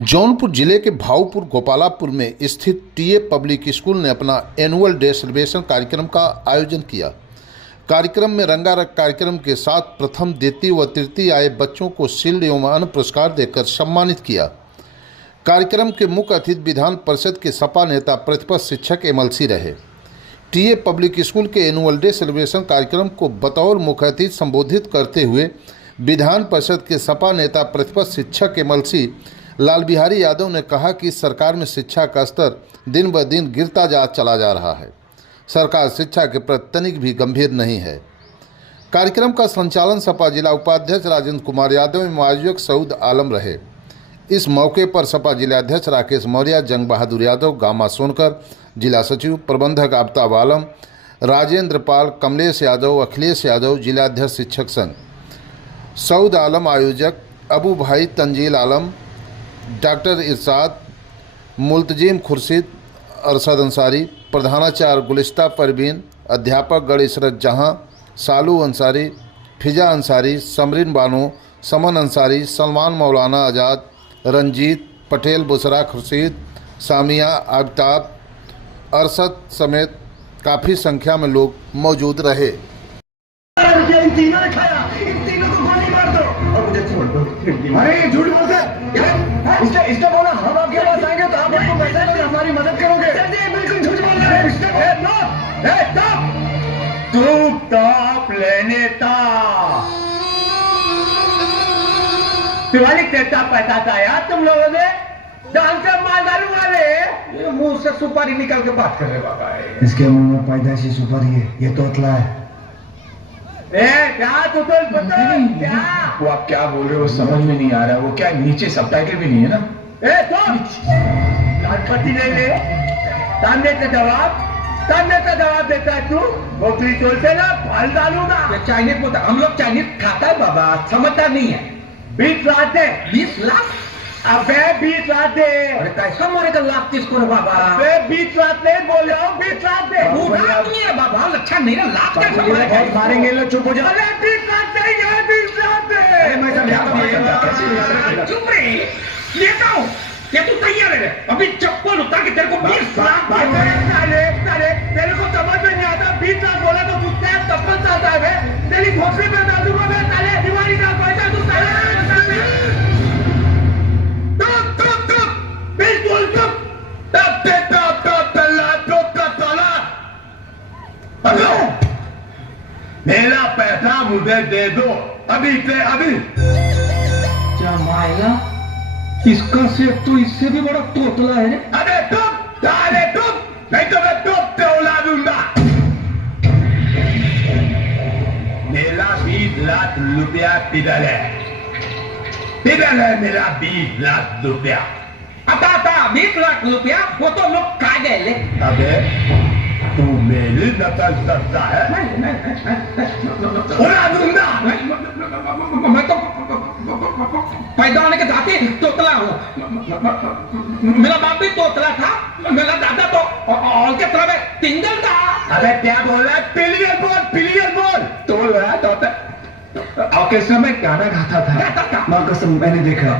जौनपुर जिले के भाऊपुर गोपालापुर में स्थित टीए पब्लिक स्कूल ने अपना एनुअल डे सेलिब्रेशन कार्यक्रम का आयोजन किया। कार्यक्रम में रंगारंग कार्यक्रम के साथ प्रथम, द्वितीय व तृतीय आए बच्चों को शील्ड एवं अन्य पुरस्कार देकर सम्मानित किया। कार्यक्रम के मुख्य अतिथि विधान परिषद के सपा नेता प्रतिपक्ष शिक्षक एमएलसी रहे। टीए पब्लिक स्कूल के एनुअल डे सेलिब्रेशन कार्यक्रम को बतौर मुख्य अतिथि संबोधित करते हुए विधान परिषद के सपा नेता प्रतिपक्ष शिक्षक एमएलसी लाल बिहारी यादव ने कहा कि सरकार में शिक्षा का स्तर दिन ब दिन गिरता चला जा रहा है। सरकार शिक्षा के प्रति तनिक भी गंभीर नहीं है। कार्यक्रम का संचालन सपा जिला उपाध्यक्ष राजेंद्र कुमार यादव एवं आयोजक सऊद आलम रहे। इस मौके पर सपा जिलाध्यक्ष राकेश मौर्य, जंग बहादुर यादव, गामा सोनकर, जिला सचिव प्रबंधक आफ्ताब आलम, राजेंद्र पाल, कमलेश यादव, अखिलेश यादव, जिलाध्यक्ष शिक्षक संघ, सऊद आलम आयोजक, अबू भाई तंजील आलम, डॉक्टर इरशाद, मुल्तजिम खुर्शीद, अरशद अंसारी, प्रधानाचार्य गुलिस्ता परवीन, अध्यापक गढ़ इशरत जहां, सालू अंसारी, फिजा अंसारी, समरीन बानो, समन अंसारी, सलमान मौलाना आज़ाद, रंजीत पटेल, बुसरा खुर्शीद, सामिया, आफ्ताब, अरशद समेत काफ़ी संख्या में लोग मौजूद रहे। इन तीनों ने खाया, इन तीनों को गोली मार दो। और मुझे छोड़ दो। अरे झूठ बोलते हैं। इसने बोला हम आपके पास आएंगे तो आप हमको पैसा दोगे, हमारी मदद करोगे। बिल्कुल झूठ बोल रहे हैं। तू टॉप लेने था। दिवाली कितना पैसा था यार तुम लोगों ने? डांकर माल दारू वाले ये मुंह से सुपारी निकल के बात कर रहे बाबा। इसके मुंह में पैदाइशी सुपारी है, ये तोतला है। क्या तू तो क्या? वो आप क्या बोल रहे हो समझ में नहीं आ रहा। वो क्या नीचे सबटाइटल भी नहीं है ना? लालपट्टी ले ले, सामने का जवाब देता है तू। नौकरी चलते ना फल डालूंगा। चाइनीज बोलता, हम लोग चाइनीज खाता है बाबा, समझता नहीं है। 20 लाख दे। 20 लाख? अबे 20 लाख दे। अरे कैसा मरेगा लाख किसको रे बाबा? अबे 20 लाख नहीं बोल रहा हूँ, 20 लाख दे। वो लाख नहीं है बाबा, अच्छा नहीं है, लाख कैसा मरेगा? बहुत मारेंगे लोग, चुप हो जाओ। अरे 20 लाख चाहिए, 20 लाख दे। मैं सब चुप रहे, लेता हूँ। ये तू तैयार है? अभी चप्पल उतार के तेरे को 20 लाख। तेरे को समझ में नहीं आता। 20 लाख बोला तो तू क्या चप्पल चाहता है? तेरी घोसले पे डाल दूंगा मैं। साले दिवाली का पैसा तू बिल्कुल चुप। मेरा पैसा मुझे दे दो अभी से अभी। मायला इसका से तो इससे भी बड़ा तोतला है। अरे तुम नहीं तो मैं टोप उड़ा दूंगा। मेरा 20 लाख रुपया किधर है? मेरा 20 लाख रुपया? आता 20 लाख रुपया वो तो लोग खा गए ले। अबे तू मेरी नकल करता है? उड़ा दूंगा। मैं तो पैदा होने के जाति तोतला हूँ। मेरा बाप भी तोतला था, मेरा दादा तो और के तरह तिंगल था। अबे क्या बोल रहा है? पिलियन बोल। तोल रहा तोता। ऑर्केस्ट्रा में गाना गाता था। माँ कसम मैंने देखा,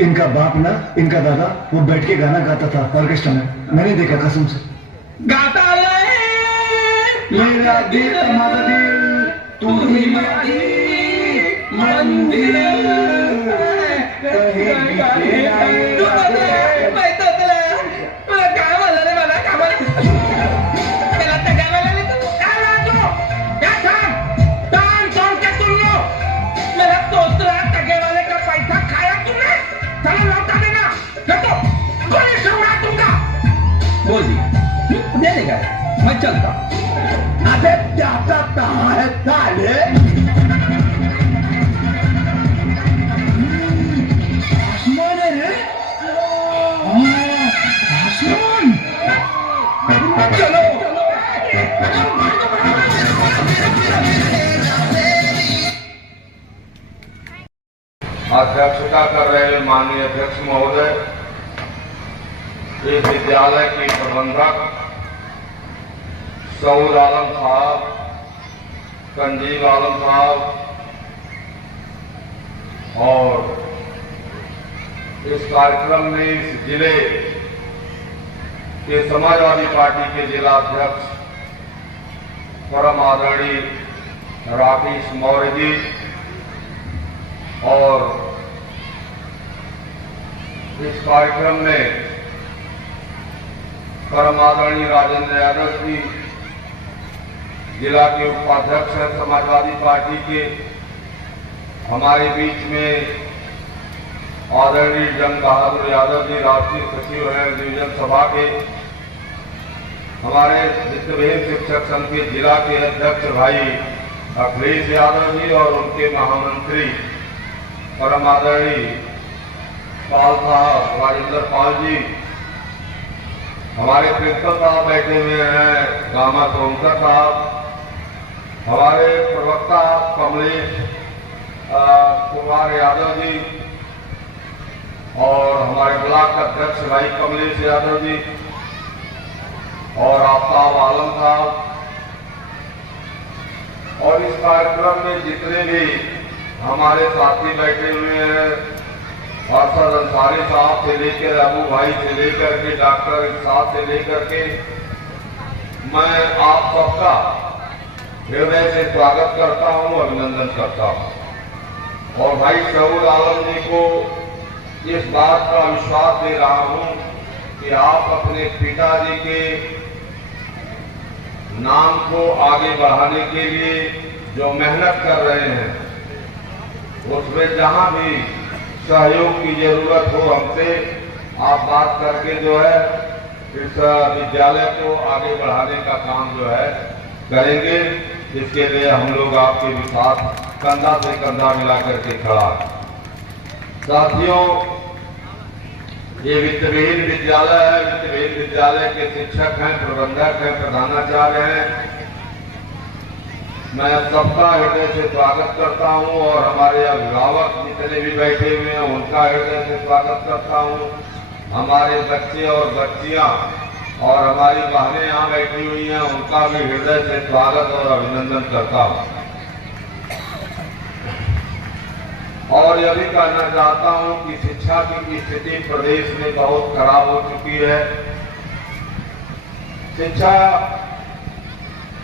इनका बाप ना, इनका दादा वो बैठ के गाना गाता था ऑर्केस्ट्रा में, मैंने देखा कसम से। गाता है मेरा दिल तुम्हारा दिल, तू ही मेरी मंदिर, कहीं भी बोल दिया दे देगा, मैं चलता। अबे जाता कहाँ है साले? आसमान है। आसमान चलो अध्यक्षता कर रहे माननीय अध्यक्ष महोदय, इस विद्यालय की प्रबंधक सऊद आलम साहब, तंजील आलम साहब और इस कार्यक्रम में इस जिले के समाजवादी पार्टी के जिला अध्यक्ष परम आदरणीय राकेश मौर्य जी और इस कार्यक्रम में परम आदरणीय राजेंद्र यादव जी जिला के उपाध्यक्ष हैं समाजवादी पार्टी के। हमारे बीच में आदरणीय जंग बहादुर यादव जी राष्ट्रीय सचिव हैं डिवीजन सभा के। हमारे वित्तविहीन शिक्षक संघ के जिला के अध्यक्ष भाई अखिलेश यादव जी और उनके महामंत्री परम आदरणीय पाल साहब राजेंद्र पाल जी। हमारे प्रिंसिपल साहब बैठे हुए हैं गामा सोमकर साहब। हमारे प्रवक्ता कमलेश कुमार यादव जी और हमारे ब्लॉक अध्यक्ष भाई कमलेश यादव जी और आफ्ताब आलम साहब। और इस कार्यक्रम में जितने भी हमारे साथी बैठे हुए हैं अरशद अंसारी साहब से लेकर अबू भाई से लेकर के डॉक्टर इरशाद से लेकर के मैं आप सबका हृदय से स्वागत करता हूं, अभिनंदन करता हूं। और भाई शहूर आलम जी को इस बात का विश्वास दे रहा हूं कि आप अपने पिताजी के नाम को आगे बढ़ाने के लिए जो मेहनत कर रहे हैं उसमें जहां भी सहयोग की जरूरत हो हमसे आप बात करके जो है इस विद्यालय को आगे बढ़ाने का काम जो है करेंगे। इसके लिए हम लोग आपके साथ कंधा से कंधा मिला करके खड़ा। साथियों, ये वित्तविहीन विद्यालय है। वित्तविहीन विद्यालय के शिक्षक हैं, प्रबंधक हैं, प्रधानाचार्य हैं। मैं सबका हृदय से स्वागत करता हूं और हमारे अभिभावक जितने भी बैठे हुए हैं उनका हृदय से स्वागत करता हूं। हमारे बच्चे और बच्चियां और हमारी बहनें यहाँ बैठी हुई हैं उनका भी हृदय से स्वागत और अभिनंदन करता हूं। और यह भी कहना चाहता हूं कि शिक्षा की स्थिति प्रदेश में बहुत खराब हो चुकी है। शिक्षा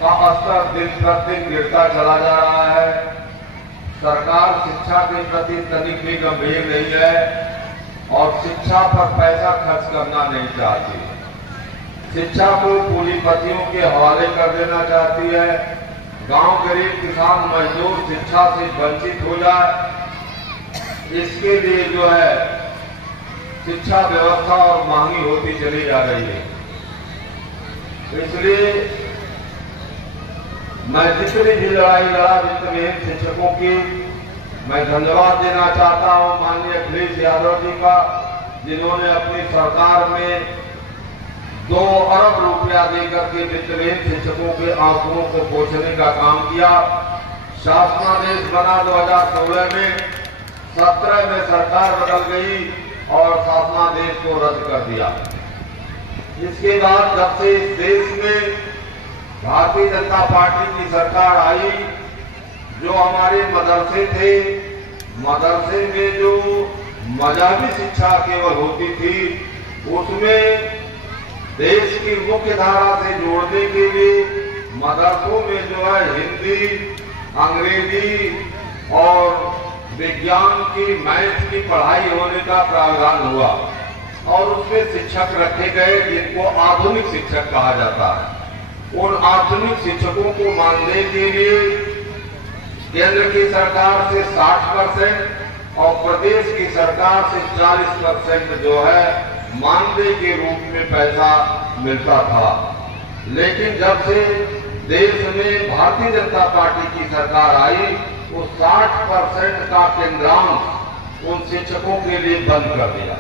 का स्तर दिन प्रतिदिन गिरता चला जा रहा है। सरकार शिक्षा के प्रति तनिक भी गंभीर नहीं है और शिक्षा पर पैसा खर्च करना नहीं चाहती। शिक्षा को पूंजीपतियों के हवाले कर देना चाहती है। गांव गरीब किसान मजदूर शिक्षा से वंचित हो जाए, इसके लिए जो है शिक्षा व्यवस्था और महंगी होती चली जा रही है। इसलिए मैं जितनी भी लड़ाई लड़ा वित्तविहीन शिक्षकों की, मैं धन्यवाद देना चाहता हूं माननीय अखिलेश यादव जी का, जिन्होंने अपनी सरकार में 2 अरब रुपया देकर के वित्तविहीन शिक्षकों के आंकड़ों को पोषने का काम किया। शासनादेश बना 2016 में, 17 में सरकार बदल गई और शासनादेश को रद्द कर दिया। इसके बाद जब से इस देश में भारतीय जनता पार्टी की सरकार आई, जो हमारे मदरसे थे, मदरसे में जो मजहबी शिक्षा केवल होती थी, उसमें देश की मुख्य धारा से जोड़ने के लिए मदरसों में जो है हिंदी, अंग्रेजी और विज्ञान की, मैथ की पढ़ाई होने का प्रावधान हुआ और उसमें शिक्षक रखे गए जिनको आधुनिक शिक्षक कहा जाता है। उन आधुनिक शिक्षकों को मानदेय के लिए केंद्र की सरकार से 60% और प्रदेश की सरकार से 40% जो है मानदेय के रूप में पैसा मिलता था। लेकिन जब से देश में भारतीय जनता पार्टी की सरकार आई, वो 60% का केंद्रांश उन शिक्षकों के लिए बंद कर दिया।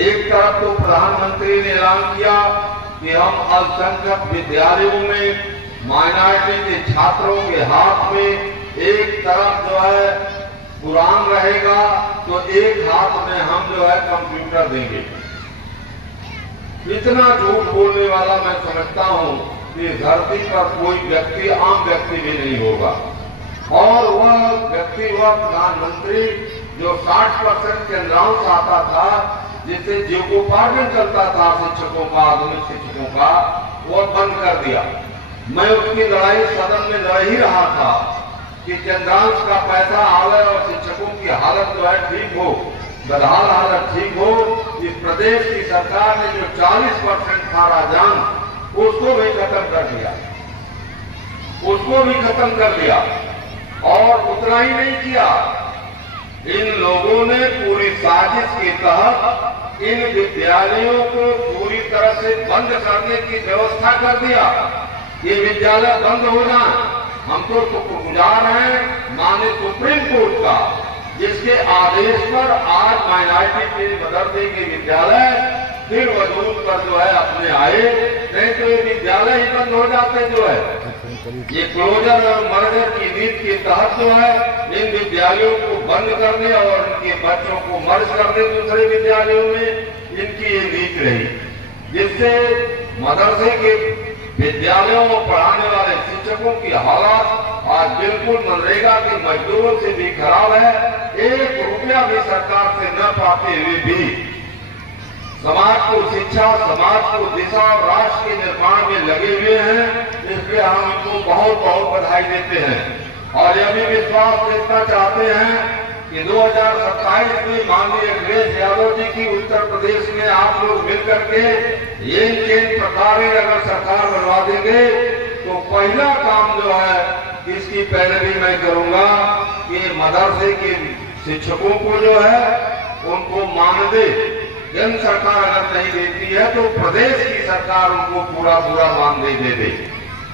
एक तरफ तो प्रधानमंत्री ने ऐलान किया कि हम अल्पसंख्यक विद्यालयों में माइनॉरिटी के छात्रों के हाथ में एक तरफ जो है कुरान रहेगा तो एक हाथ में हम जो है कंप्यूटर देंगे। इतना झूठ बोलने वाला मैं समझता हूं कि धरती पर कोई व्यक्ति, आम व्यक्ति भी नहीं होगा। और वह व्यक्ति, वह प्रधानमंत्री जो 60% केंद्रांश आता था, जिससे जीवकोपार्जन चलता था शिक्षकों का, आधुनिक शिक्षकों का, वो बंद कर दिया। मैं उसकी लड़ाई सदन में लड़ ही रहा था कि केंद्रांश का पैसा आवे और शिक्षकों की हालत जो है ठीक हो, बदहाल हालत ठीक हो। इस प्रदेश की सरकार ने जो 40% था राजन, उसको भी खत्म कर दिया, उसको भी खत्म कर दिया। और उतना ही नहीं किया, इन लोगों ने पूरी साजिश के तहत इन विद्यालयों को पूरी तरह से बंद करने की व्यवस्था कर दिया। ये विद्यालय बंद हो जाए। हम तो शुक्रगुजार हैं माननीय सुप्रीम कोर्ट का, जिसके आदेश पर आज माइनॉरिटी मदरसे के विद्यालय फिर वजूद पर जो है अपने आए, नहीं तो ये विद्यालय ही बंद हो जाते जो है। ये क्लोजर और मर्जर की नीति के तहत जो है इन विद्यालयों को बंद करने और इनके बच्चों को मर्ज करने दूसरे विद्यालयों में, इनकी ये नीति रही, जिससे मदरसे के विद्यालयों में पढ़ाने वाले शिक्षकों की हालत आज बिल्कुल मनरेगा के मजदूरों से भी खराब है। 1 रुपया भी सरकार से न पाते हुए भी समाज को शिक्षा, समाज को दिशा और राष्ट्र के निर्माण में लगे हुए हैं। इसलिए हम इनको बहुत बहुत बधाई देते हैं और यह भी विश्वास देना चाहते हैं कि 2027 में माननीय अखिलेश यादव जी की उत्तर प्रदेश में आप लोग मिलकर के ये प्रकार अगर सरकार बनवा देंगे तो पहला काम जो है इसकी पैरवी मैं करूंगा कि मदरसे के शिक्षकों को जो है उनको मानदेय जन सरकार अगर नहीं देती है तो प्रदेश की सरकार उनको पूरा मानदेय दे दे।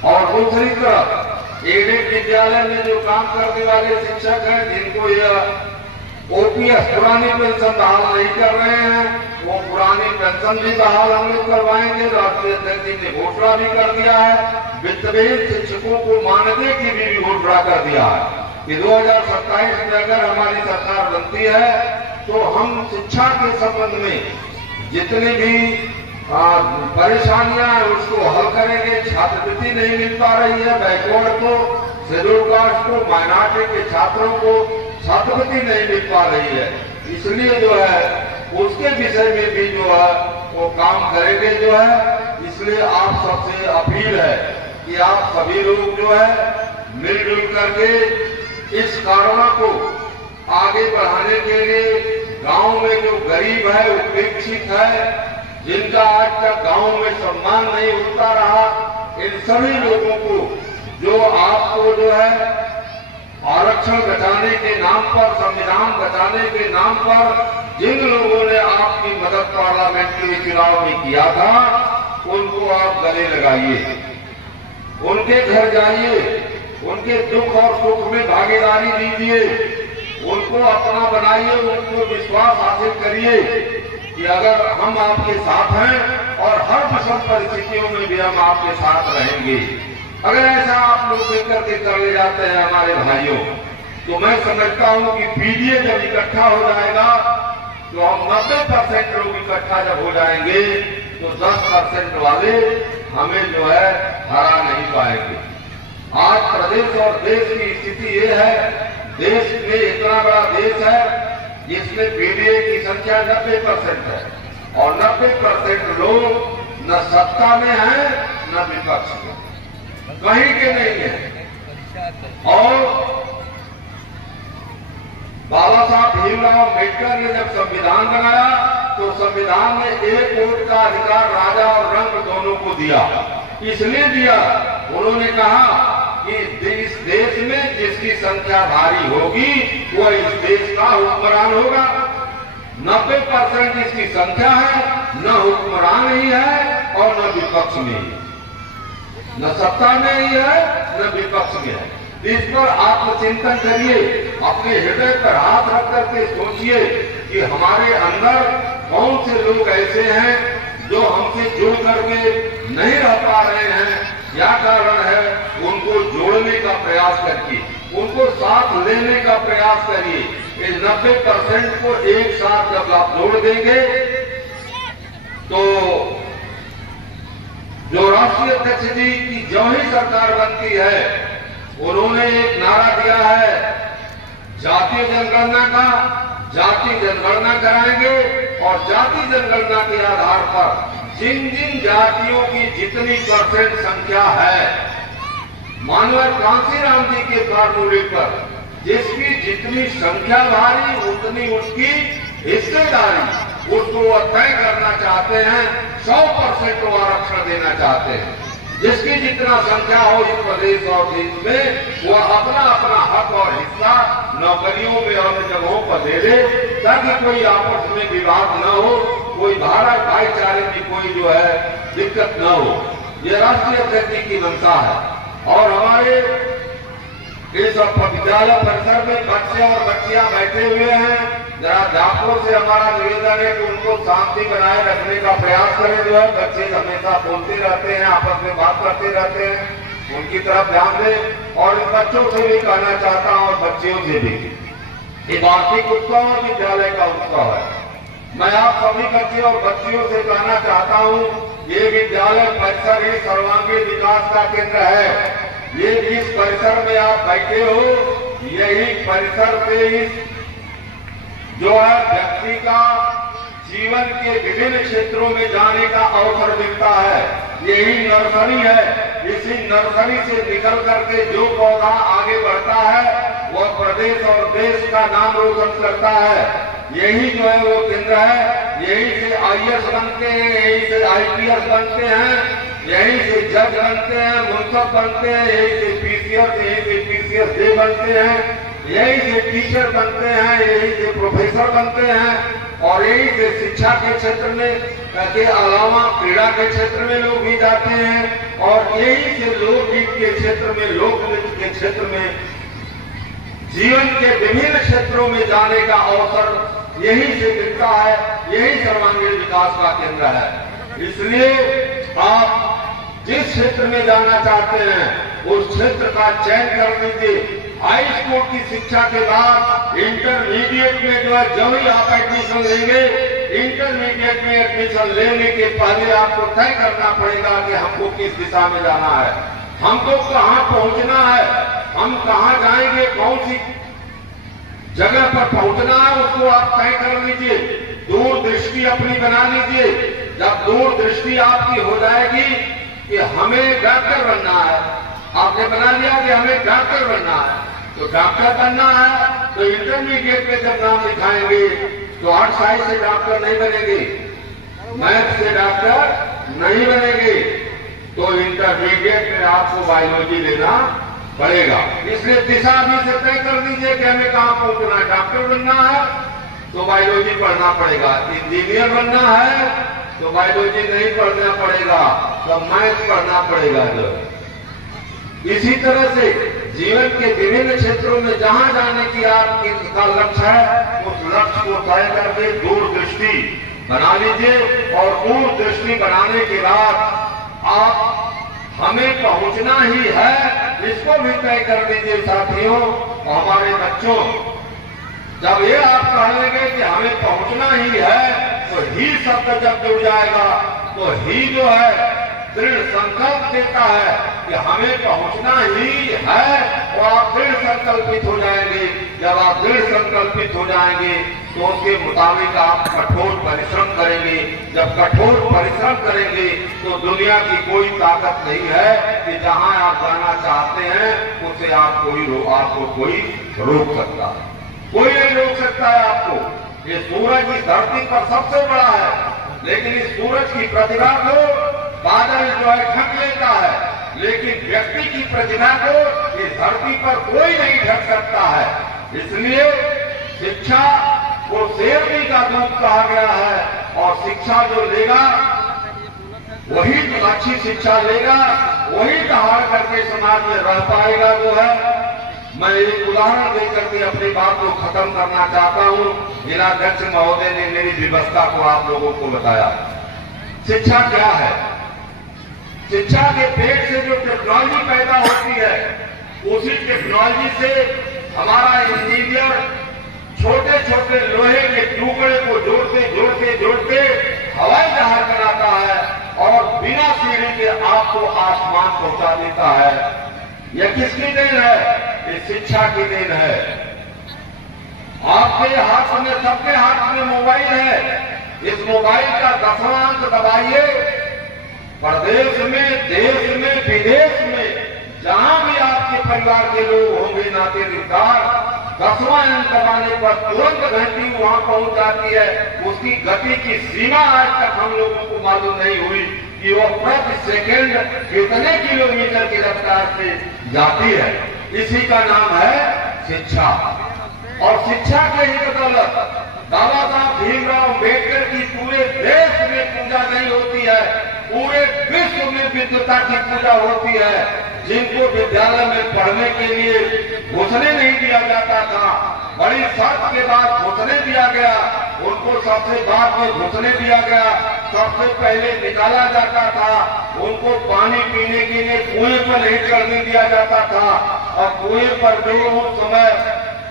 और दूसरी तरफ एडेड विद्यालय में जो काम करने वाले शिक्षक हैं, जिनको यह ओपीएस पुरानी पेंशन बहाल नहीं कर रहे हैं, वो पुरानी पेंशन भी बहाल हम लोग करवाएंगे। राष्ट्रीय अध्यक्ष जी ने घोषणा भी कर दिया है, वित्तविहीन शिक्षकों को मानदेय की भी घोषणा कर दिया है कि 2027 में अगर हमारी सरकार बनती है तो हम शिक्षा के संबंध में जितनी भी परेशानियां हैं उसको हल करेंगे। छात्रवृत्ति नहीं मिल पा रही है, बैकवर्ड को, शेड्यूल कास्ट को, माइनॉरिटी के छात्रों को छात्रवृत्ति नहीं मिल पा रही है, इसलिए जो है उसके विषय में भी जो है वो काम करेंगे जो है। इसलिए आप सबसे अपील है कि आप सभी लोग जो है मिलजुल करके इस कारणों को आगे बढ़ाने के लिए गांव में जो गरीब है, उपेक्षित है, जिनका आज तक गांव में सम्मान नहीं उठता रहा, इन सभी लोगों को जो आपको जो है आरक्षण बचाने के नाम पर, संविधान बचाने के नाम पर जिन लोगों ने आपकी मदद पार्लियामेंट्री चुनाव में किया था, उनको आप गले लगाइए, उनके घर जाइए, उनके दुख और सुख में भागीदारी दीजिए, उनको अपना बनाइए, उनको विश्वास हासिल करिए कि अगर हम आपके साथ हैं और हर विषम परिस्थितियों में भी हम आपके साथ रहेंगे। अगर ऐसा आप लोग मिलकर के कर ले जाते हैं हमारे भाइयों, तो मैं समझता हूं कि पीडीए जब इकट्ठा हो जाएगा तो हम 90% लोग इकट्ठा जब हो जाएंगे तो 10% वाले हमें जो है हरा नहीं पाएंगे। आज प्रदेश और देश की स्थिति ये है, देश में इतना बड़ा देश है जिसमें पीडीए की संख्या 90% है और 90% लोग न सत्ता में हैं न विपक्ष में, कहीं के नहीं है। और बाबा साहब भीमराव अम्बेडकर ने जब संविधान बनाया तो संविधान में 1 वोट का अधिकार राजा और रंग दोनों को दिया। इसलिए दिया, उन्होंने कहा कि इस देश में जिसकी संख्या भारी होगी वो इस देश का हुक्मरान होगा। 90% इसकी संख्या है, न हुक्मरान ही है और न विपक्ष में ही, न सत्ता में ही है न विपक्ष में है। इस पर आत्मचिंतन करिए, अपने हृदय पर हाथ रख करके सोचिए कि हमारे अंदर कौन से लोग ऐसे हैं जो हमसे जुड़ करके नहीं रह पा रहे हैं, क्या कारण है, उनको जोड़ने का प्रयास करिए, उनको साथ लेने का प्रयास करिए। इस 90% को एक साथ जब आप जोड़ देंगे तो जो राष्ट्रीय अध्यक्ष जी की जो ही सरकार बनती है, उन्होंने एक नारा दिया है जातीय जनगणना का, जाति जनगणना कराएंगे और जाति जनगणना के आधार पर जिन जिन जातियों की जितनी परसेंट संख्या है, मानव कांसीराम जी के फार्मूले पर जिसकी जितनी संख्या भारी उतनी उसकी हिस्सेदारी, उसको वो तय करना चाहते हैं। 100% को आरक्षण देना चाहते हैं। जिसकी जितना संख्या हो इस प्रदेश और देश में, वो अपना अपना हक और हिस्सा नौकरियों में और जगहों पर दे दे, ताकि कोई आपस में विवाद न हो, कोई भारत भाईचारे की कोई जो है दिक्कत न हो। ये राष्ट्रीय अध्यक्ष की मंशा है। और हमारे इस विद्यालय परिसर में बच्चे और बच्चियां बैठे हुए हैं। जरा अध्यापकों से हमारा निवेदन है कि उनको शांति बनाए रखने का प्रयास करें। जो है बच्चे हमेशा बोलते रहते हैं, आपस में बात करते रहते हैं, उनकी तरफ ध्यान दें। और इन बच्चों से भी कहना चाहता हूं और बच्चियों से भी, ये वार्षिक उत्सव और विद्यालय का उत्सव है। मैं आप सभी बच्चे और बच्चियों से कहना चाहता हूं, ये विद्यालय परिसर ही सर्वांगीण विकास का केंद्र है। ये जिस परिसर में आप बैठे हो, यही परिसर से इस जो है व्यक्ति का जीवन के विभिन्न क्षेत्रों में जाने का अवसर मिलता है। यही नर्सरी है। इसी नर्सरी से निकल करके जो पौधा आगे बढ़ता है, वह प्रदेश और देश का नाम रोशन करता है। यही जो है वो केंद्र है। यही से IAS बनते हैं, यही से IPS बनते हैं, यही से जज बनते हैं, मुंसफ बनते हैं, यही से PCS, यही से PCS बनते हैं, यही से टीचर बनते हैं, यही से प्रोफेसर बनते हैं। और यही से शिक्षा के क्षेत्र में के अलावा क्रीड़ा के क्षेत्र में लोग भी जाते हैं। और यही से लोकगीत के क्षेत्र में, लोक नृत्य के क्षेत्र में, जीवन के विभिन्न क्षेत्रों में जाने का अवसर यही से मिलता है। यही सर्वांगीण विकास का केंद्र है। इसलिए आप जिस क्षेत्र में जाना चाहते हैं उस क्षेत्र का चयन कर लीजिए। हाई स्कूल की शिक्षा के बाद इंटरमीडिएट में जो है जब ही आप एडमिशन लेंगे, इंटरमीडिएट में एडमिशन लेने के पहले आपको तय करना पड़ेगा कि हमको किस दिशा में जाना है, हमको कहाँ पहुंचना है, हम कहाँ जाएंगे, कौन सी जगह पर पहुंचना है, उसको आप तय कर लीजिए। दूरदृष्टि अपनी बना लीजिए। जब दूरदृष्टि आपकी हो जाएगी कि हमें डॉक्टर बनना है, आपने बना लिया कि हमें डॉक्टर बनना है, तो डॉक्टर बनना है तो इंटरमीडिएट में जब नाम लिखाएंगे तो आर्ट साइंस से डॉक्टर नहीं बनेंगे, मैथ से डॉक्टर नहीं बनेंगे, तो इंटरमीडिएट में आपको बायोलॉजी लेना पड़ेगा। इसलिए दिशा अभी से तय कर दीजिए कि हमें कहाँ पहुंचना है। डॉक्टर बनना है तो बायोलॉजी पढ़ना पड़ेगा, इंजीनियर बनना है तो बायोलॉजी नहीं पढ़ना पड़ेगा, तो मैथ पढ़ना पड़ेगा। जो इसी तरह से जीवन के विभिन्न क्षेत्रों में जहां जाने की आपका लक्ष्य है, उस लक्ष्य को तय करके दूरदृष्टि बना लीजिए। और दूरदृष्टि बनाने के बाद आप हमें पहुंचना ही है, इसको भी तय कर लीजिए साथियों। हमारे बच्चों, जब ये आप कह लेंगे कि हमें पहुंचना ही है, तो ही शब्द जब जुड़ जाएगा तो ही जो है दृढ़ संकल्प देता है कि हमें पहुंचना ही है, और आप दृढ़ संकल्पित हो जाएंगे। जब आप दृढ़ संकल्पित हो जाएंगे तो उसके मुताबिक आप कठोर परिश्रम करेंगे। जब कठोर परिश्रम करेंगे तो दुनिया की कोई ताकत नहीं है कि जहां आप जाना चाहते हैं उससे आपको कोई रोक सकता है। कोई नहीं रोक सकता है आपको। ये सूरज इस धरती पर सबसे बड़ा है, लेकिन इस सूरज की प्रतिभा को बादल जो है ढक लेता है, लेकिन व्यक्ति की प्रतिभा को इस धरती पर कोई नहीं ढक सकता है। इसलिए शिक्षा को शेरनी का दूध कहा गया है, और शिक्षा जो लेगा वही तो अच्छी शिक्षा लेगा, वही दहाड़ करके समाज में रह पाएगा। जो है मैं एक उदाहरण देकर के अपनी बात को खत्म करना चाहता हूं। जिलाध्यक्ष महोदय ने मेरी व्यवस्था को आप लोगों को बताया। शिक्षा क्या है? शिक्षा के पेट से जो टेक्नोलॉजी पैदा होती है, उसी टेक्नोलॉजी से हमारा इंजीनियर छोटे छोटे लोहे के टुकड़े को जोड़ते हवाई जहाज बनाता है, और बिना सीढ़ी के आपको आसमान पहुंचा देता है। यह किसकी देन है? ये शिक्षा की देन है। आपके हाथ में, सबके हाथ में मोबाइल है। इस मोबाइल का 10वां अंक दबाइए, प्रदेश में, देश में, विदेश में, जहां भी आपके परिवार के लोग होंगे, नाते रिश्तेदार, 10वां अंक दबाने पर तुरंत घंटी वहां पहुंच जाती है। उसकी गति की सीमा आज तक हम लोगों को मालूम नहीं हुई कि वो प्रति सेकंड कितने किलोमीटर की रफ्तार से जाती है। इसी का नाम है शिक्षा। और शिक्षा के ही बदौलत बाबा साहब भीमराव अम्बेडकर की पूरे देश में पूजा नहीं होती है, पूरे विश्व में विद्वता की पूजा होती है। जिनको विद्यालय में पढ़ने के लिए घुसने नहीं दिया जाता था, बड़ी शर्त के बाद घुसने दिया गया, उनको सबसे बाद में घुसने दिया गया। सबसे पहले निकाला जाता था, उनको पानी पीने के लिए कुएं पर नहीं चढ़ने दिया जाता था। और कुएं पर जो उस समय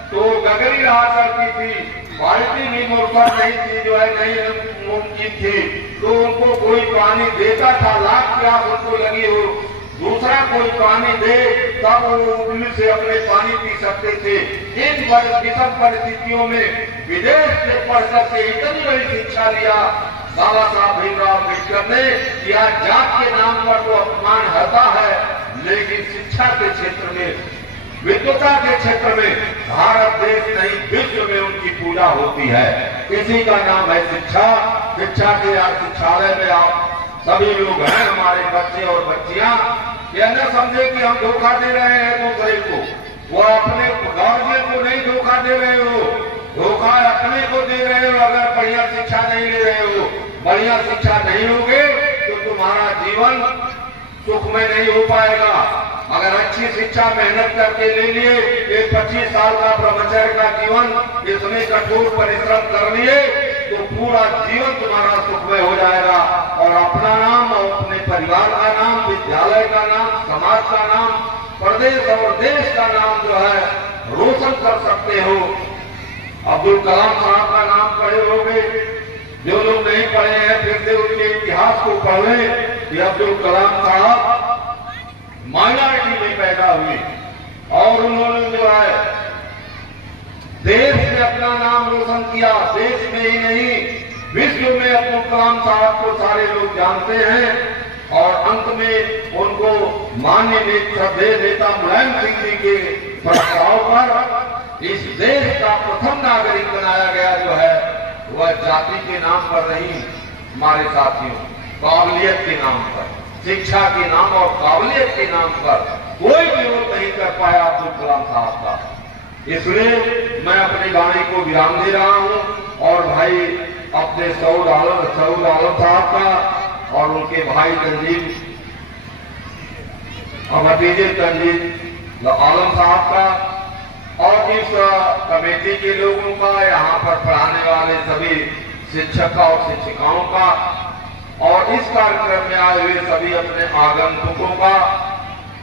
तो गगरी रहा करती थी, बाल्टी भी मुर्खा नहीं थी, जो है नहीं मुमकिन थी, तो उनको कोई पानी देता था, लाख प्यास उनको लगी हो, दूसरा कोई पानी दे तब वो उंगली से अपने पानी पी सकते थे। इन विषम परिस्थितियों में विदेश से पढ़ करके इतनी बड़ी शिक्षा लिया बाबा साहब भीमराव अम्बेडकर ने कि आज जात के नाम पर तो अपमान होता है, लेकिन शिक्षा के क्षेत्र में, विद्वता के क्षेत्र में भारत देश नहीं विश्व में उनकी पूजा होती है। इसी का नाम है शिक्षा। शिक्षा के आज शिक्षालय में आप सभी लोग हैं, हमारे बच्चे और बच्चियां, यह न समझे कि हम धोखा दे रहे हैं दूसरे को, वो अपने गार्जियन को नहीं धोखा दे रहे हो, धोखा अपने को दे रहे हो। अगर बढ़िया शिक्षा नहीं ले रहे हो, बढ़िया शिक्षा नहीं लोगे तो तुम्हारा जीवन सुखमय नहीं हो पाएगा। अगर अच्छी शिक्षा मेहनत करके ले लिए, एक 25 साल का ब्रह्मचर्य का जीवन, इसमें कठोर परिश्रम कर लिए, तो पूरा जीवन तुम्हारा सुखमय हो जाएगा। और अपना नाम और अपने परिवार का नाम, विद्यालय का नाम, समाज का नाम, प्रदेश और देश का नाम जो है रोशन कर सकते हो। अब्दुल कलाम साहब का नाम पढ़े होंगे, जो लोग नहीं पढ़े हैं फिर से उनके इतिहास को पढ़ लें। कि अब्दुल कलाम साहब माइनॉरिटी में पैदा हुए और उन्होंने जो है देश में अपना नाम रोशन किया। देश में ही नहीं, विश्व में अब्दुल कलाम साहब को सारे लोग जानते हैं। और अंत में उनको माननीय श्रद्धेय नेता मुलायम सिंह जी के प्रस्ताव पर इस देश का प्रथम नागरिक बनाया गया जो है, वह जाति के नाम पर नहीं हमारे साथियों, काबिलियत के नाम पर, शिक्षा के नाम और काबिलियत के नाम पर कोई विरोध नहीं कर पाया अब्दुल कलाम साहब का। इसलिए मैं अपनी वाणी को विराम दे रहा हूं और भाई अपने सऊद आलम साहब का और उनके भाई तंजीम और भतीजे तंजीम आलम साहब का और इस कमेटी के लोगों का, यहाँ पर पढ़ाने वाले सभी शिक्षक और शिक्षिकाओं का और इस कार्यक्रम में आए हुए सभी अपने आगंतुकों का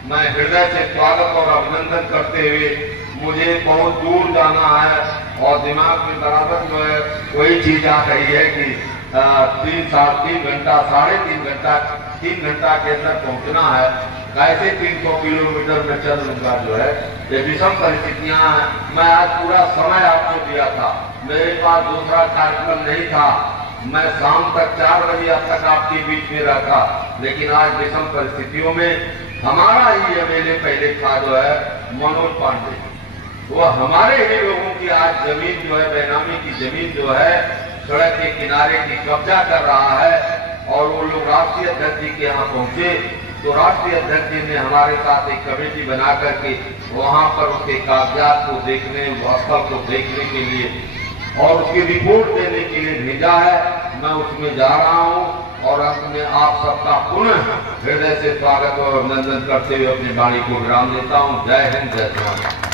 मैं हृदय से स्वागत और अभिनंदन करते हुए, मुझे बहुत दूर जाना है और दिमाग में बराबर जो है वही चीज आ रही है कि 3 घंटा, 3.5 घंटा, 3 घंटा के अंदर पहुंचना है। कैसे 300 किलोमीटर में चल लूंगा जो है, ये विषम परिस्थितियां हैं। मैं आज पूरा समय आपको दिया था, मेरे पास दूसरा कार्यक्रम नहीं था, मैं शाम तक 4 बजे अब तक आपके बीच में रहता, लेकिन आज विषम परिस्थितियों में हमारा ही एमएलए पहले था जो है मनोज पांडे, वो हमारे ही लोगों की आज जमीन जो है, बेनामी की जमीन जो है सड़क के किनारे की कब्जा कर रहा है। और वो लोग राष्ट्रीय अध्यक्ष जी के यहाँ पहुंचे तो राष्ट्रीय अध्यक्ष जी ने हमारे साथ एक कमेटी बना करके वहां पर उसके कागजात को देखने, स्थल को देखने के लिए और उसकी रिपोर्ट देने के लिए भेजा है। मैं उसमें जा रहा हूं और अंत में आप सबका पुनः हृदय से स्वागत और अभिनंदन करते हुए अपनी वाणी को विराम देता हूं। जय हिंद, जय भारत।